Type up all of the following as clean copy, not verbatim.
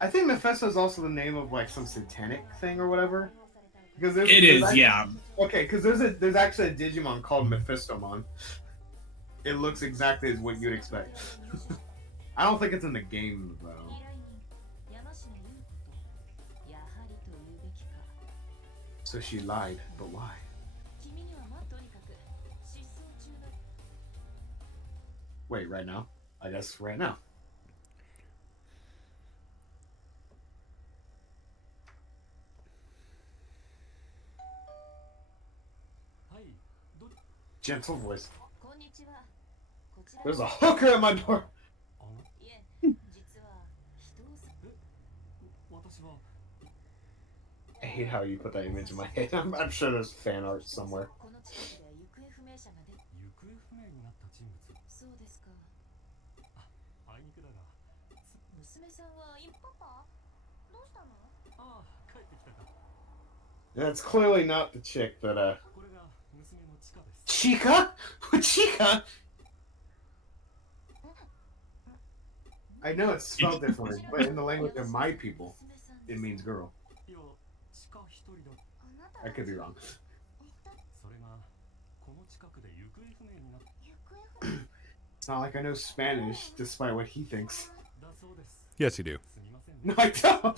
I think Mephisto is also the name of like some satanic thing or whatever. Because there's, It there's is, actually, yeah. okay, because there's actually a Digimon called Mephistomon. It looks exactly as what you'd expect. I don't think it's in the game though. So she lied, but why? Wait, right now? I guess right now. Gentle voice. There's a hooker at my door. I hate how you put that image in my head. I'm sure there's fan art somewhere. That's clearly not the chick that Chica? Chica? I know it's spelled differently, but in the language of my people, it means girl. I could be wrong. It's not like I know Spanish, despite what he thinks. Yes, you do. No, I don't.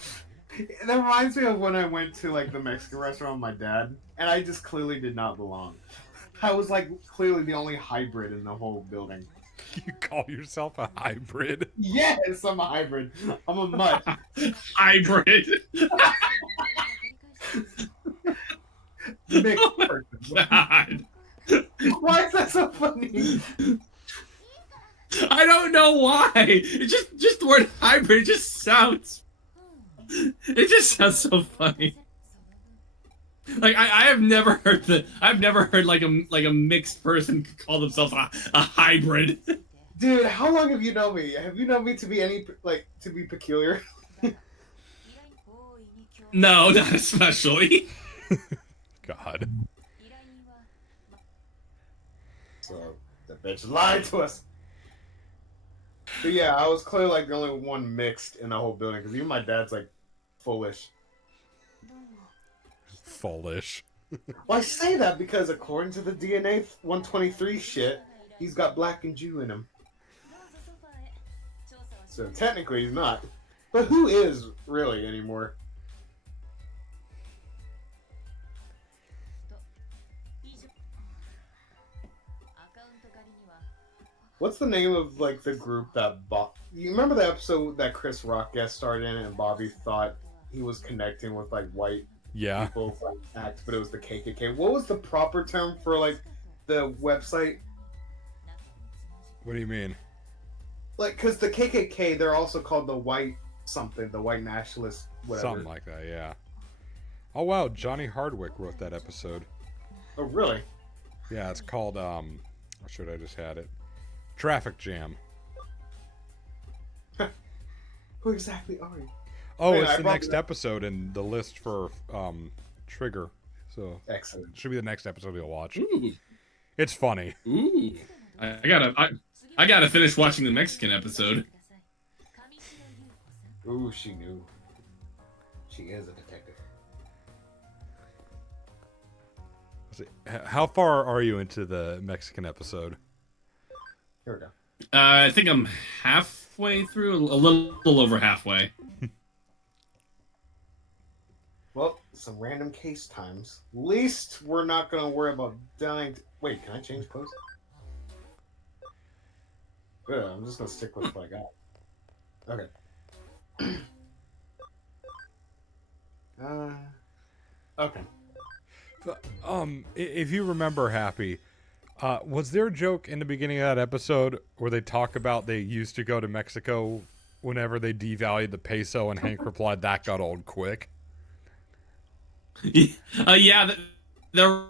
That reminds me of when I went to like the Mexican restaurant with my dad, and I just clearly did not belong. I was like clearly the only hybrid in the whole building. You call yourself a hybrid? Yes, I'm a hybrid. I'm a mutt. Hybrid. Mixed Oh my person. God. Why is that so funny? I don't know why. It just the word hybrid just sounds. It just sounds so funny. Like I have never heard like a mixed person call themselves a hybrid. Dude, how long have you known me? Have you known me to be to be peculiar? No, not especially. God. So the bitch lied to us. But yeah, I was clearly like the only one mixed in the whole building because even my dad's like foolish. Foolish. Well, I say that because according to the DNA 123 shit, he's got black and Jew in him. So technically he's not. But who is really anymore? What's the name of like the group that you remember the episode that Chris Rock guest starred in and Bobby thought he was connecting with like white people like, act, but it was the KKK. What was the proper term for like the website? What do you mean? Like, because the KKK, they're also called the white something, the white nationalist, whatever. Something like that, yeah. Oh wow, Johnny Hardwick wrote that episode. Oh really? Yeah, it's called or should I just had it? Traffic Jam. Who exactly are you? Oh, it's the next episode in the list for Trigger. So excellent. It should be the next episode you'll watch. Ooh. It's funny. Ooh. I gotta finish watching the Mexican episode. Ooh, she knew. She is a detective. How far are you into the Mexican episode? Here we go. I think I'm halfway through, a little over halfway. Well, some random case times. At least we're not going to worry about dying. Wait, can I change pose? Good, I'm just going to stick with what I got. Okay. Okay. If you remember, Happy, was there a joke in the beginning of that episode where they talk about they used to go to Mexico whenever they devalued the peso, and Hank replied, "That got old quick"? Yeah, there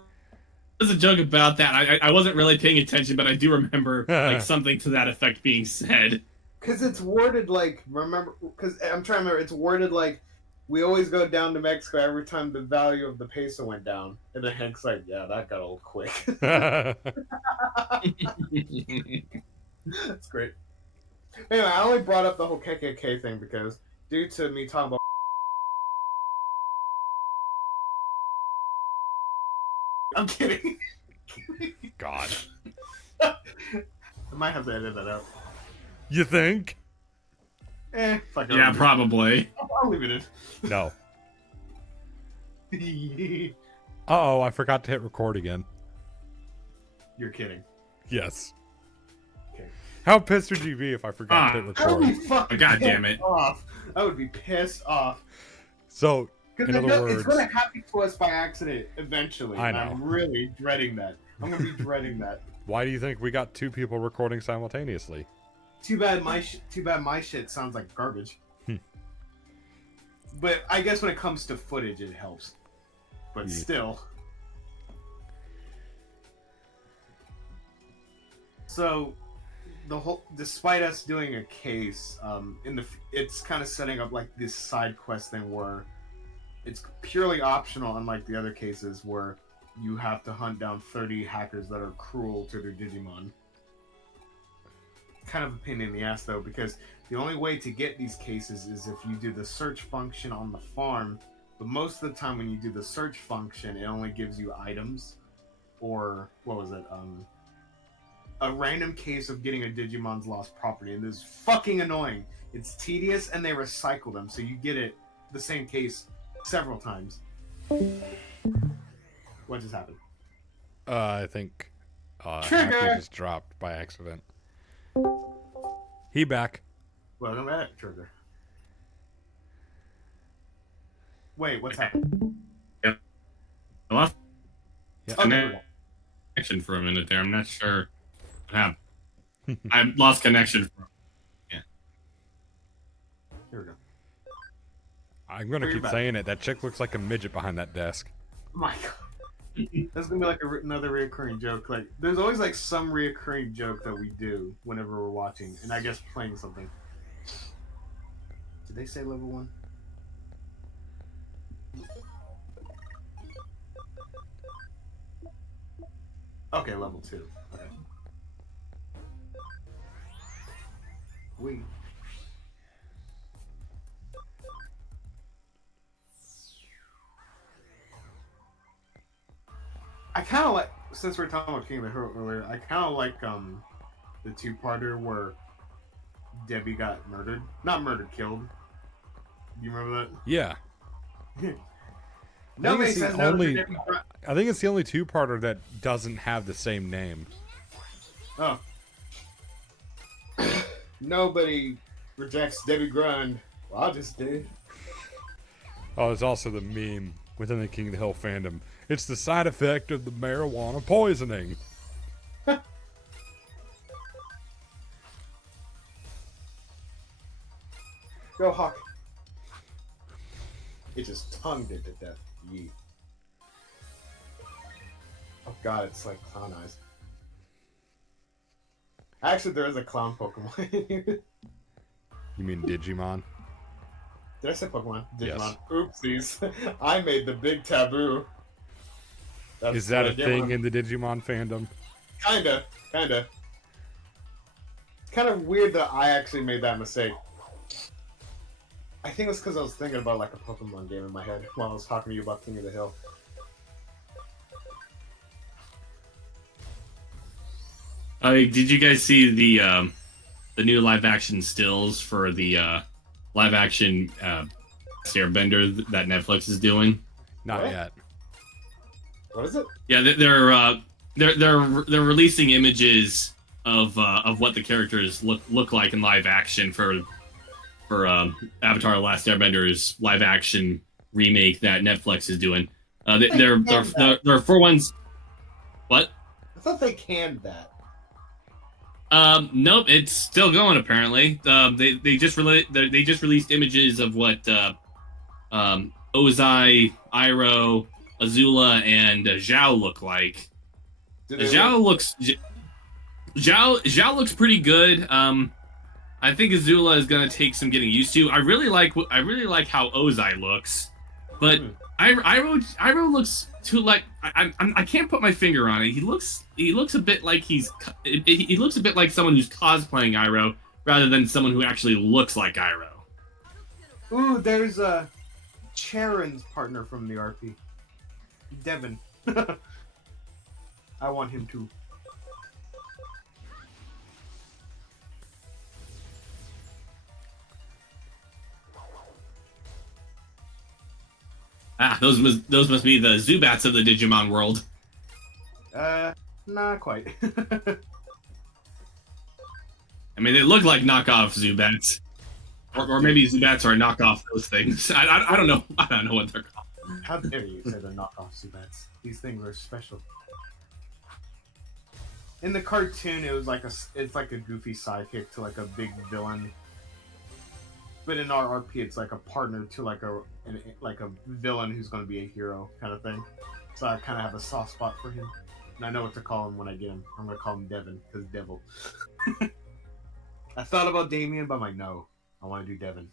was a joke about that. I wasn't really paying attention, but I do remember like something to that effect being said. Because it's worded like, remember, because I'm trying to remember, it's worded like, we always go down to Mexico every time the value of the peso went down. And then Hank's like, yeah, that got old quick. That's great. Anyway, I only brought up the whole KKK thing because due to me talking about. I'm kidding. God. I might have to edit that out. You think? Fuck it. Yeah, probably. I'll leave it No. in. Uh-oh, I forgot to hit record again. You're kidding. Yes. Okay. How pissed would you be if I forgot to hit I would be record? fucking God damn pissed it. off. I would be pissed off. So, Because in other it's words... going to happen to us by accident eventually. I and know. I'm really dreading that. I'm going to be dreading that. Why do you think we got 2 people recording simultaneously? Too bad my shit sounds like garbage. But I guess when it comes to footage, it helps. But still. So, despite us doing a case, it's kind of setting up like this side quest thing where it's purely optional, unlike the other cases where you have to hunt down 30 hackers that are cruel to their Digimon. Kind of a pain in the ass though, because the only way to get these cases is if you do the search function on the farm, but most of the time when you do the search function, it only gives you items, or what was it, a random case of getting a Digimon's lost property, and this is fucking annoying. It's tedious, and they recycle them, so you get the same case several times. What just happened? I think Trigger! Happy just dropped by accident. He back. Welcome back, Trigger. Wait, what's happened? I lost Yeah. Oh, there we go. connection for a minute there. I'm not sure what happened. I lost connection for Here we go. I'm gonna You're keep back. saying it. That chick looks like a midget behind that desk. Oh my god. That's gonna be like another reoccurring joke. Like, there's always like some reoccurring joke that we do whenever we're watching, and I guess playing something. Did they say level 1? Okay, level 2. Okay. We. I kind of like, since we're talking about King of the Hill earlier, I kind of like the 2-parter where Debbie got murdered. Not murdered, killed. Do you remember that? Yeah. Nobody it's the says no to only- Debbie. I think it's the only 2-parter that doesn't have the same name. Oh. Nobody rejects Debbie Grund. Well, I just did. Oh, there's also the meme within the King of the Hill fandom. It's the side effect of the marijuana poisoning. Go Hawk. It just tongued it to death. Yeet. Oh god, it's like clown eyes. Actually, there is a clown Pokemon. You mean Digimon? Did I say Pokemon? Yes. Digimon. Oopsies. I made the big taboo. That's Is that what a I did thing when- in the Digimon fandom? Kinda. It's kind of weird that I actually made that mistake. I think it's because I was thinking about like a Pokemon game in my head while I was talking to you about King of the Hill. Did you guys see the new live action stills for the live action Airbender that Netflix is doing? Not What? yet. What is it? Yeah, they're releasing images of what the characters look like in live action for Avatar: The Last Airbender's live action remake that Netflix is doing. They're for ones. What? I thought they canned that. Nope, it's still going apparently. They just released images of what Ozai, Iroh, Azula, and Zhao look like. Zhao looks pretty good. I think Azula is gonna take some getting used to. I really like how Ozai looks, but Iroh looks too like I can't put my finger on it. He looks a bit like he looks a bit like someone who's cosplaying Iroh rather than someone who actually looks like Iroh. Ooh, there's Charon's partner from the RP. Devin. I want him too. Ah, those must be the Zubats of the Digimon world. Not quite. I mean, they look like knockoff Zubats, or maybe Zubats are knockoff those things. I don't know. I don't know what they're called. How dare you say they're knockoff Zubats? These things are special. In the cartoon, it's like a goofy sidekick to like a big villain. But in our RP, it's like a partner to like a villain who's going to be a hero kind of thing. So I kind of have a soft spot for him, and I know what to call him when I get him. I'm going to call him Devin because Devil. I thought about Damien, but I'm like, no, I want to do Devin.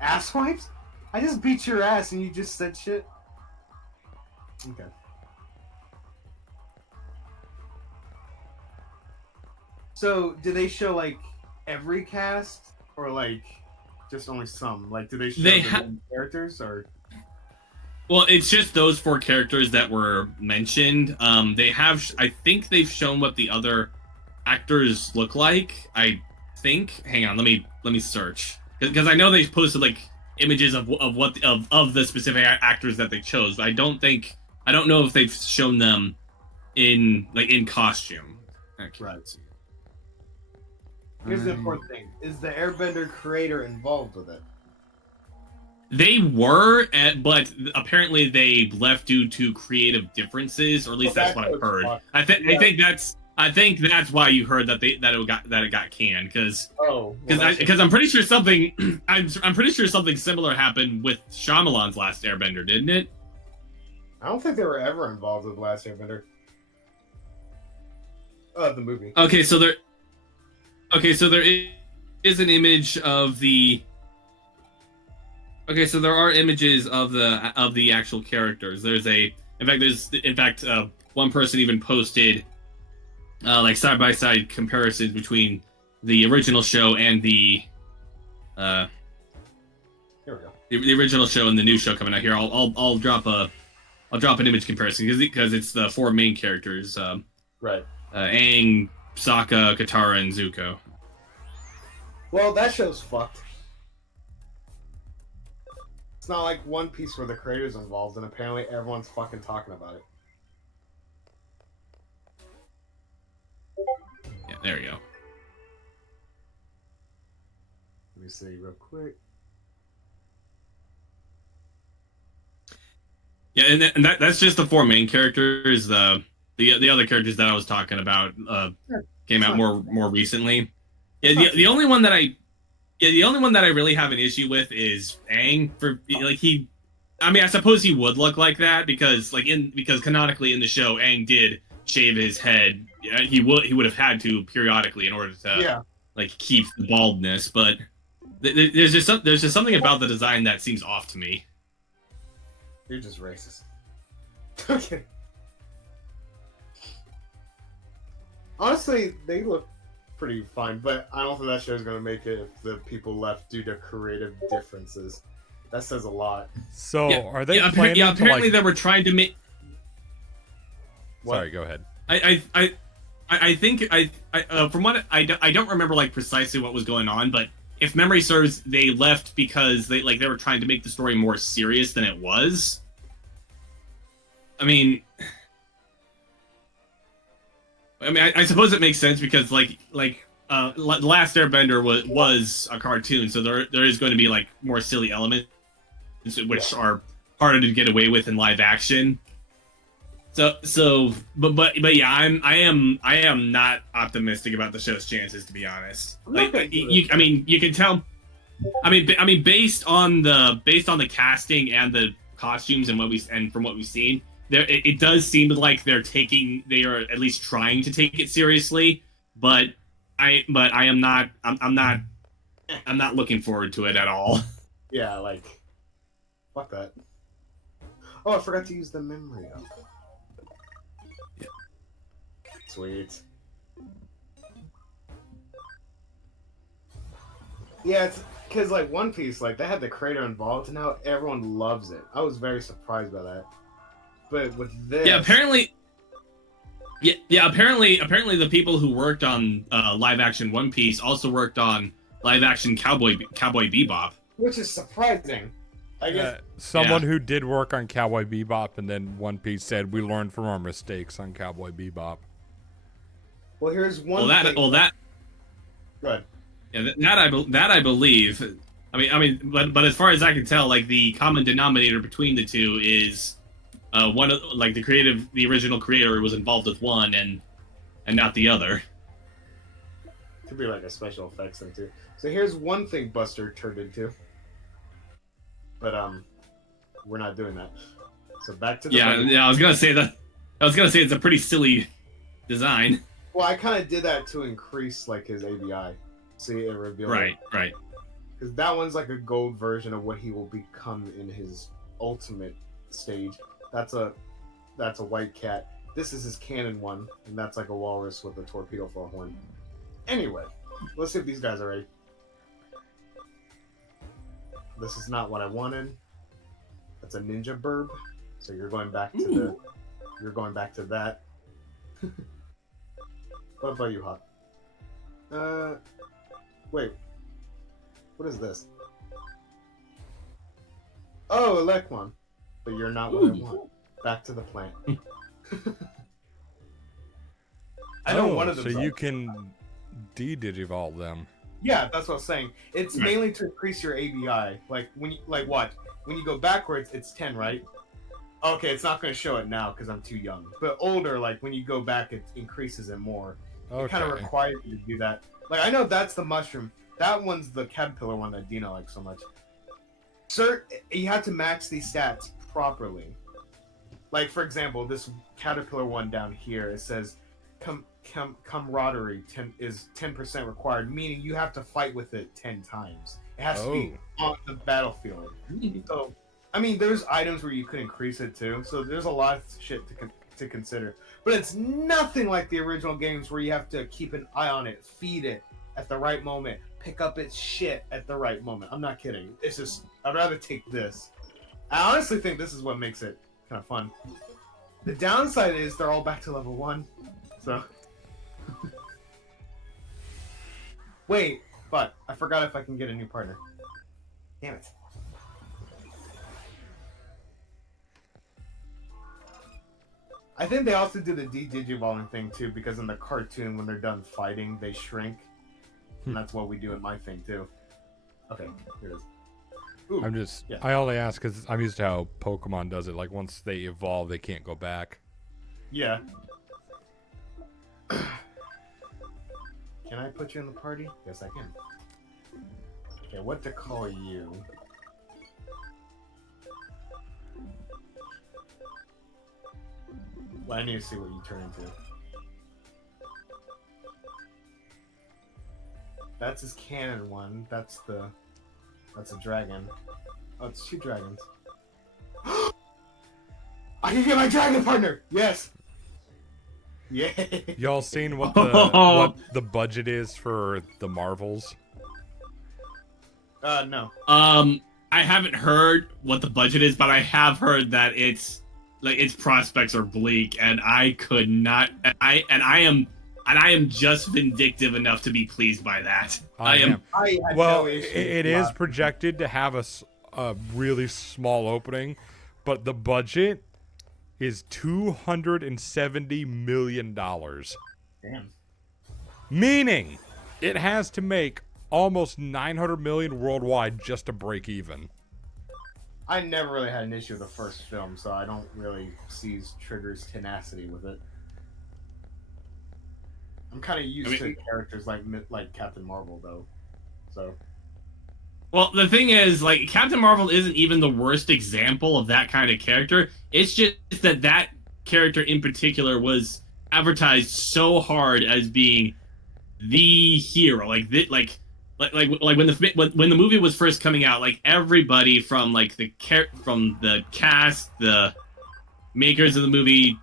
Ass wipes? I just beat your ass and you just said shit. Okay. So, do they show like every cast, or like just only some? Like, do they show the characters, or? Well, it's just those 4 characters that were mentioned. They have, I think they've shown what the other actors look like. I think. Hang on, let me search, because I know they posted like images of the specific actors that they chose. But I don't know if they've shown them in costume. Right. Here's the important thing: is the Airbender creator involved with it? They were, but apparently they left due to creative differences, or at least that's what I've heard. I think that's why you heard that it got canned, because I'm pretty sure something I'm pretty sure something similar happened with Shyamalan's Last Airbender, didn't it? I don't think they were ever involved with Last Airbender. The movie. Okay, so there is an image of the. Okay, so there are images of the actual characters. In fact, one person even posted like side by side comparisons between the original show and the here we go. The original show and the new show coming out here. I'll drop an image comparison because it's the 4 main characters. Right. Aang, Sokka, Katara, and Zuko. Well, that show's fucked. It's not like One Piece where the creator's involved, and apparently everyone's fucking talking about it. Yeah, there we go. Let me see real quick. Yeah, and that's just the 4 main characters. The other characters that I was talking about came out more recently. Yeah, the only one that I really have an issue with is Aang. I suppose he would look like that because canonically in the show Aang did shave his head. He would have had to periodically in order to keep the baldness. But there's just something about the design that seems off to me. You're just racist. Okay. Honestly, they look pretty fine, but I don't think that show's gonna make it if the people left due to creative differences. That says a lot. So are they planning to apparently like... they were trying to make. Sorry, go ahead. I think from what I don't remember like precisely what was going on, but if memory serves, they left because they were trying to make the story more serious than it was. I mean, I suppose it makes sense because The Last Airbender was a cartoon, so there is going to be like more silly elements which are harder to get away with in live action. But yeah, I am not optimistic about the show's chances, to be honest. You can tell. I mean, based on the casting and the costumes and from what we've seen, it does seem like they are at least trying to take it seriously. But I'm not looking forward to it at all. Yeah, fuck that. Oh, I forgot to use the memory up. Yeah. Sweet. Yeah, it's because like One Piece, like they had the creator involved, and now everyone loves it. I was very surprised by that. But with this, Yeah, apparently. Yeah. Apparently, the people who worked on live action One Piece also worked on live action Cowboy Bebop, which is surprising. I guess someone who did work on Cowboy Bebop and then One Piece said we learned from our mistakes on Cowboy Bebop. Well, here's one. Well, that. Good. Yeah, that I believe. But as far as I can tell, like the common denominator between the two is one of like the original creator was involved with one and not the other. Could be like a special effects thing too. So here's one thing Buster turned into. But we're not doing that. So back to the I was gonna say that. I was gonna say it's a pretty silly design. Well, I kind of did that to increase like his ABI. See, it revealed. Right. Because that one's like a gold version of what he will become in his ultimate stage. That's a white cat. This is his canon one, and that's like a walrus with a torpedo for a horn. Anyway, let's see if these guys are ready. This is not what I wanted. That's a ninja burb. So you're going back to that. What about you, Hawk? Wait. What is this? Oh, Elekmon. But you're not what I want. Back to the plant. I know one of them. So you can de-digivolve them. Yeah, that's what I was saying. It's mainly to increase your ABI. Like when you when you go backwards, it's 10, right? Okay, it's not going to show it now because I'm too young. But older, like when you go back, it increases it more. Okay. It kind of requires you to do that. Like I know that's the mushroom. That one's the caterpillar one that Dina likes so much. Sir, you have to max these stats properly. Like for example, this caterpillar one down here, it says camaraderie is 10% required, meaning you have to fight with it 10 times. It has to be on the battlefield. So, I mean, there's items where you could increase it too. So there's a lot of shit to consider. But it's nothing like the original games where you have to keep an eye on it, feed it at the right moment, pick up its shit at the right moment. I'm not kidding. It's just, I'd rather take this. I honestly think this is what makes it kind of fun. The downside is they're all back to level 1. So... Wait, but I forgot if I can get a new partner. Damn it. I think they also do the de-digivolving thing too, because in the cartoon, when they're done fighting, they shrink. And that's what we do in my thing too. Okay, here it is. Ooh, I only ask because I'm used to how Pokemon does it. Like once they evolve, they can't go back. Yeah. Can I put you in the party? Yes, I can. Okay, what to call you? Well, I need to see what you turn into. That's his canon one. That's a dragon. Oh, it's 2 dragons. I can get my dragon partner! Yes! Yeah. Y'all seen what the budget is for the Marvels? No. I haven't heard what the budget is, but I have heard that its prospects are bleak, and I could not. I am just vindictive enough to be pleased by that. I am. Well, it is projected to have a really small opening, but the budget is $270 million. Damn. Meaning, it has to make almost $900 million worldwide just to break even. I never really had an issue with the first film, so I don't really see Trigger's tenacity with it. I'm kind of used to characters like Captain Marvel, though. So. Well, the thing is, like, Captain Marvel isn't even the worst example of that kind of character. It's just that character in particular was advertised so hard as being the hero. Like when the movie was first coming out, like everybody from like the cast, the makers of the movie,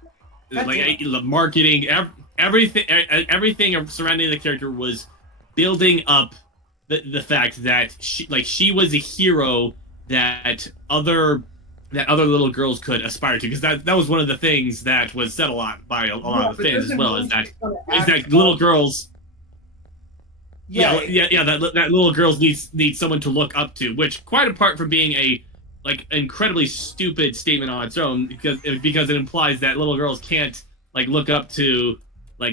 the marketing, everything surrounding the character was building up the fact that she was a hero that other little girls could aspire to, because that was one of the things that was said a lot by a lot of the fans as well, is that little girls. Yeah, that little girls need someone to look up to, which, quite apart from being a incredibly stupid statement on its own, because it implies that little girls can't look up to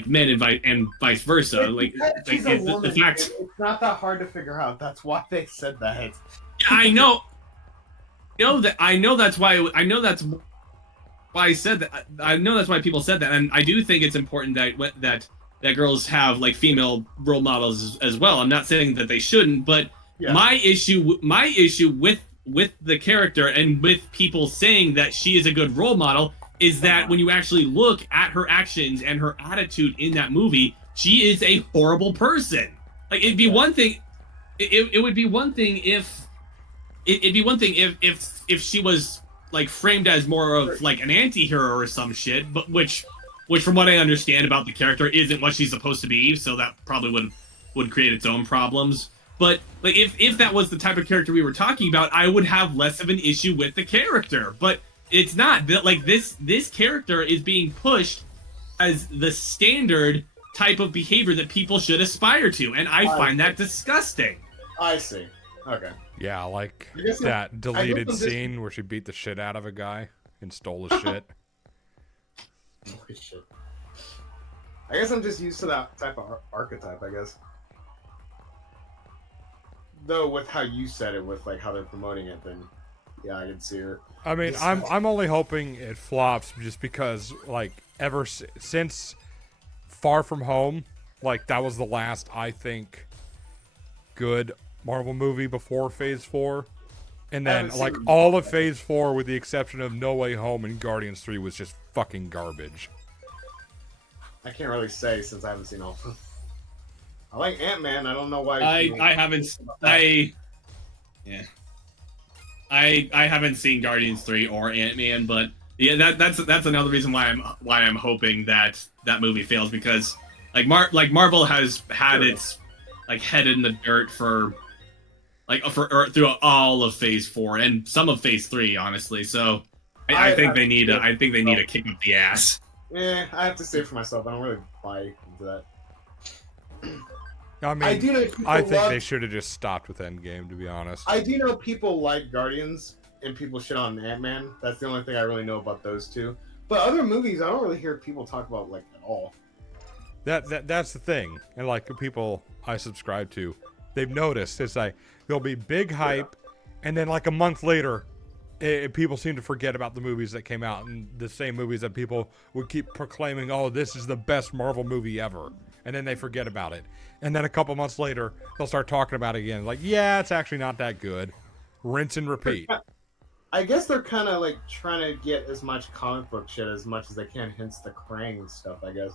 men and vice versa. The fact it's not that hard to figure out. That's why they said that. I know. I know that's why I said that. I know that's why people said that, and I do think it's important that girls have female role models as well. I'm not saying that they shouldn't, but my issue with the character and with people saying that she is a good role model is that when you actually look at her actions and her attitude in that movie, she is a horrible person. It'd be one thing. It would be one thing if. It'd be one thing if she was framed as more of an anti-hero or some shit, but which from what I understand about the character isn't what she's supposed to be, so that probably would create its own problems. But if that was the type of character we were talking about, I would have less of an issue with the character. But it's not. This character is being pushed as the standard type of behavior that people should aspire to, and I find that disgusting. I see. Okay. Yeah, that deleted scene where she beat the shit out of a guy and stole his shit. Holy shit. I guess I'm just used to that type of archetype, I guess. Though with how you said it, with how they're promoting it, then yeah, I can see her. I mean, I'm only hoping it flops just because ever since Far From Home, that was the last, I think, good Marvel movie before Phase 4. And then, all of Phase 4, with the exception of No Way Home and Guardians 3, was just fucking garbage. I can't really say since I haven't seen all of them. I like Ant-Man. I don't know why. I haven't seen Guardians 3 or Ant-Man, but yeah, that's another reason why I'm hoping that movie fails, because Marvel has had its head in the dirt for through all of Phase 4 and some of Phase 3, honestly. So I think they need a kick up the ass. Yeah, I have to say for myself, I don't really buy into that. I mean, I think they should have just stopped with Endgame, to be honest. I do know people like Guardians and people shit on Ant-Man. That's the only thing I really know about those two. But other movies, I don't really hear people talk about at all. That's the thing, and the people I subscribe to, they've noticed it's there'll be big hype, and then a month later, people seem to forget about the movies that came out, and the same movies that people would keep proclaiming, oh, this is the best Marvel movie ever, and then they forget about it. And then a couple months later, they'll start talking about it again. Yeah, it's actually not that good. Rinse and repeat. I guess they're kind of trying to get as much comic book shit as much as they can, hence the Krang and stuff, I guess.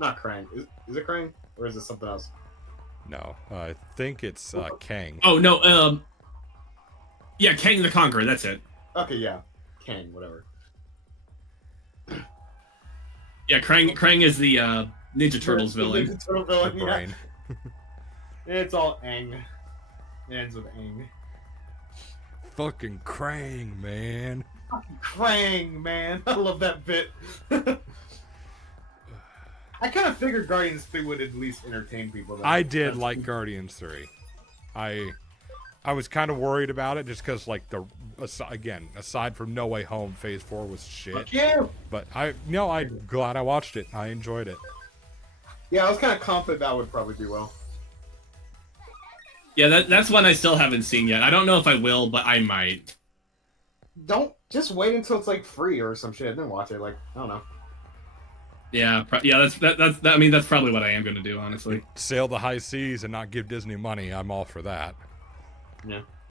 Not Krang. Is it Krang? Or is it something else? No, I think it's Kang. Oh, no, yeah, Kang the Conqueror, that's it. Okay, yeah. Kang, whatever. Yeah, Krang is the Ninja Turtles villain. Ninja Turtle villain, yeah. Brain. It's all Aang. It ends with Aang. Fucking Krang, man. Fucking Krang, man. I love that bit. I kind of figured Guardians 3 would at least entertain people. I did like Guardians 3. I was kind of worried about it just because, aside from No Way Home, Phase 4 was shit. Fuck yeah. But I'm glad I watched it. I enjoyed it. Yeah, I was kind of confident that would probably do well. Yeah, that's one I still haven't seen yet. I don't know if I will, but I might. Don't just wait until it's free or some shit and then watch it. I don't know. Yeah, that's probably what I am going to do, honestly. Sail the high seas and not give Disney money. I'm all for that. Yeah.